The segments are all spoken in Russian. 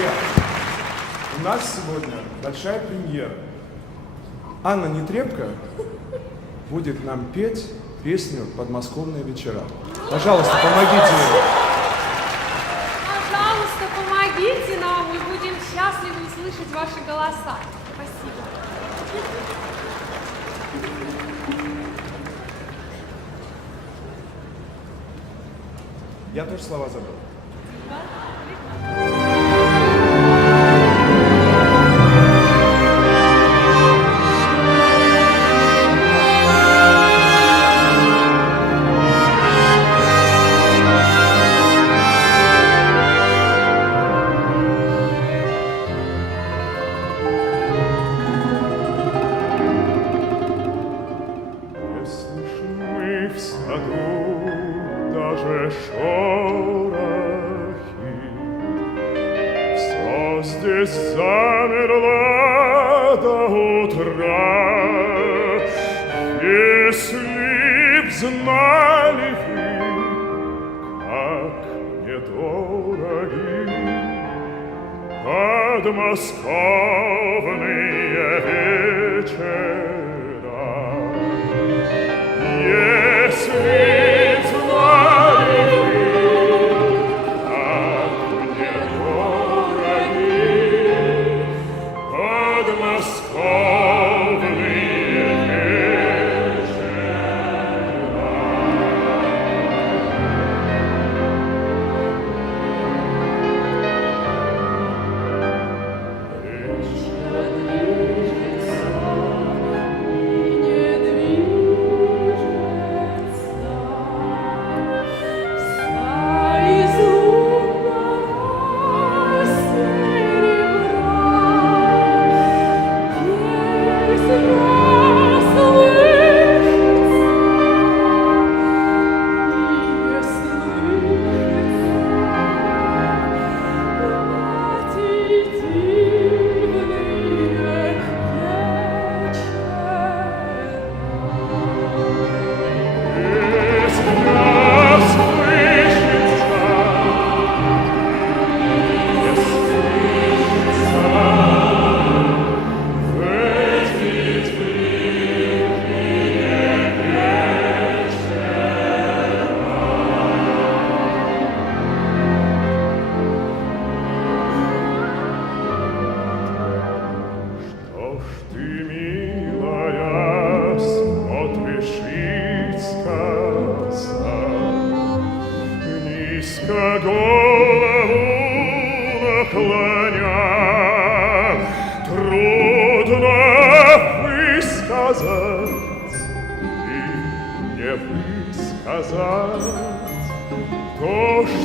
всех! У нас сегодня большая премьера. Анна Нетребко будет нам петь песню «Подмосковные вечера». Пожалуйста, помогите ей. Пожалуйста, помогите нам, мы будем счастливы услышать ваши голоса. Спасибо. Я тоже слова забыл. Здесь замерло до утра. Если б знали вы, как мне дороги подмосковные вечера.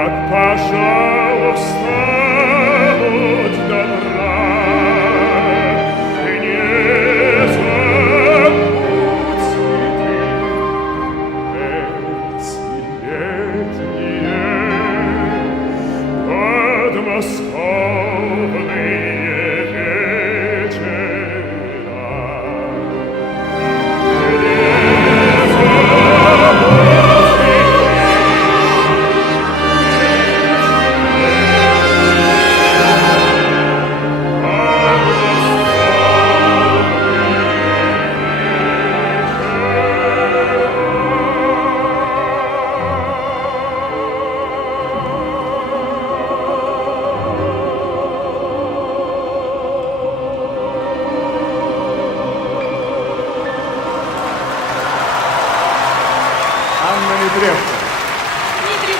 Как пожалуйста, будь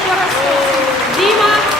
よろしくお願いし。